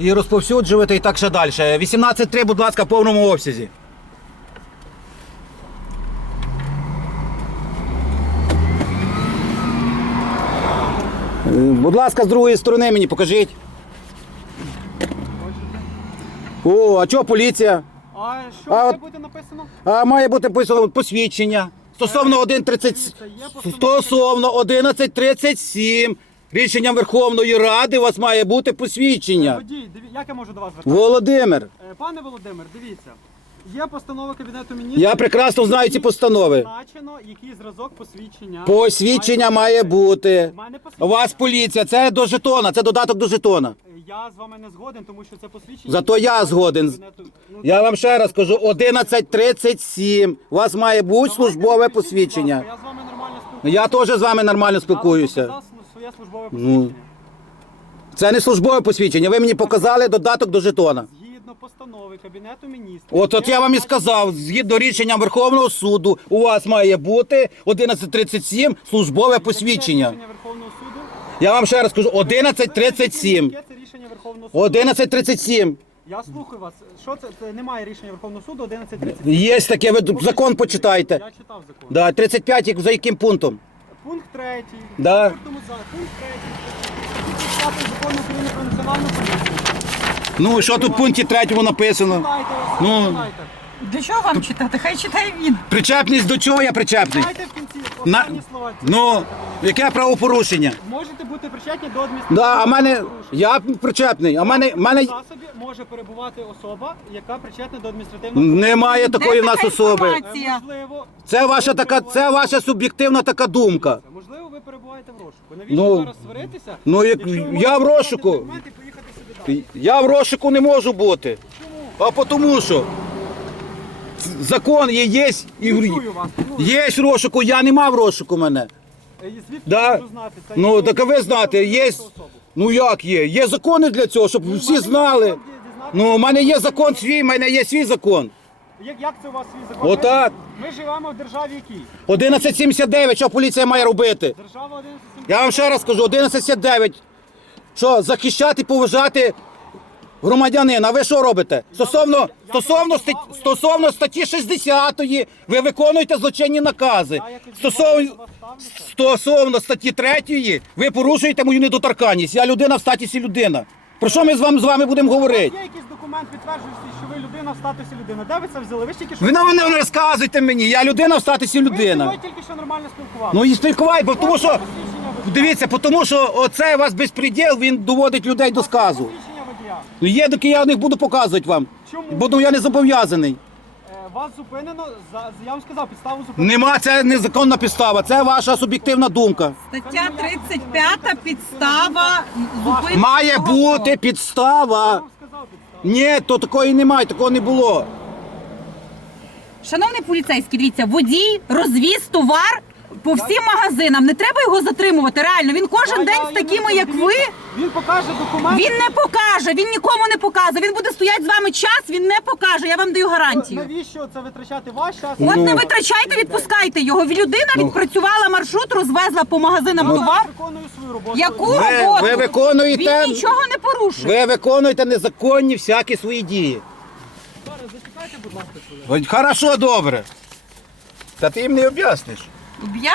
і розповсюджувати і так ще далі. 18.3, будь ласка, в повному обсязі. Е, Будь ласка, з другої сторони мені покажіть. О, а чого поліція? А що А має от- бути написано? А має бути написано посвідчення. Стосовно 1.30... Стосовно 11.37 рішенням Верховної Ради у вас має бути посвідчення. Водій, диві... як я можу до вас звертатися? Володимир, Е, Пане Володимир, дивіться. Є постанова Кабінету міністрів. я прекрасно знаю ці постанови. Значено, який зразок посвідчення. Посвідчення має бути. У мене У вас поліція, це до жетона, це додаток до жетона. Е, Я з вами не згоден, тому що це посвідчення. Зато я згоден. Кабінету- Ну, Я вам ще раз кажу, 11.37. У вас має бути давайте службове посвідчення. Я з вами нормально спілкуюся. Я теж з вами нормально спілкуюся. Службове Ну. посвідчення. Це не службове посвідчення. Ви мені показали додаток до жетона. Згідно постанови Кабінету міністрів. От от я вам і сказав, згідно рішення Верховного суду, у вас має бути 11.37 службове посвідчення. Рішення Верховного суду. Я вам ще раз кажу, 11.37. Яке це рішення Верховного суду? 11.37. Я слухаю вас. Що це? Це немає рішення Верховного суду 11.30. Є таке, ви закон почитайте. Я читав закон. Да, 35 як- за яким пунктом? Пункт 3. Да. Пункт 3. закону України про національну поліцію. Ну що тут в пункті третьому написано? Читайте, ось, Ну. читайте. Для чого вам читати? Хай читає він. Причепність до чого я причепний? Читайте в кінці На... останні слова. Ну, яке правопорушення? Можете бути причетні до адміністративного Да, а мене. правопорушення. Я причепний, а мене. мене... В засобі може перебувати особа, яка причетна до адміністративного Немає такої в нас така особи. інформація? Е, Можливо, Це ваша така, це ваша суб'єктивна така думка. можливо, ви перебуваєте в розшуку. Навіщо Ну, зараз сваритися? ну, як- якщо ви я можете в розшуку. взяти документи і поїхати собі далі? Я в розшуку не можу бути. А тому що закон є, є і в- Чую вас. Ну, є в розшуку, я не мав розшуку мене. е, звідки Да. можу знати? Це Ну так а ви знаєте, є. Ну як є? Є закони для цього, щоб всі знали. Ну, у мене є закон свій, у мене є свій закон. Як, як це у вас свій закон? Отак. Ми, ми живемо в державі якій? 1179, що поліція має робити? Держава 11 Я вам ще раз кажу, 1179. Що, захищати, поважати громадянина. Ви що робите? Стосовно, стосовно, стат- стосовно статті 60 ви виконуєте злочинні накази. Стосовно, стосовно статті 3 ви порушуєте мою недоторканність. Я людина в статусі людина. Про що ми з вами з вами будемо говорити? Є якийсь документ, підтверджуючий, що ви людина в статусі людини. Де ви це взяли? Ви ж тільки що... Ви на мене не розказуйте мені, я людина в статусі людина. мною тільки що нормально спілкувалися. Ну і спілкувай, бо тому що. Дивіться, тому що оце у вас безпреділ, він доводить людей до сказу. Ну є, доки я них буду показувати вам. Чому? Бо ну, я не зобов'язаний. Е, Вас зупинено, за, я вам сказав, підставу зупинено. Нема, це незаконна підстава, це ваша суб'єктивна думка. Стаття 35 підстава зупинки. Має бути Я підстава. вам сказав підставу. Ні, то такої немає, такого не було. Шановний поліцейський, дивіться, водій розвіз товар по всім магазинам. Не треба його затримувати. Реально, він кожен день з такими, як ви. Він покаже документ. Він не покаже, він нікому не показує. Він буде стояти з вами час, він не покаже. Я вам даю гарантію. Навіщо це витрачати ваш час? От Ну. не витрачайте, відпускайте його. Людина відпрацювала маршрут, розвезла по магазинам Я товар. виконую свою роботу. Яку Ви- роботу? ви виконуєте- Він нічого не порушує. Ви виконуєте незаконні всякі свої дії. Зараз зачекайте, будь ласка, хвилину. Ой, Хорошо, добре. Та ти їм не об'ясниш. Я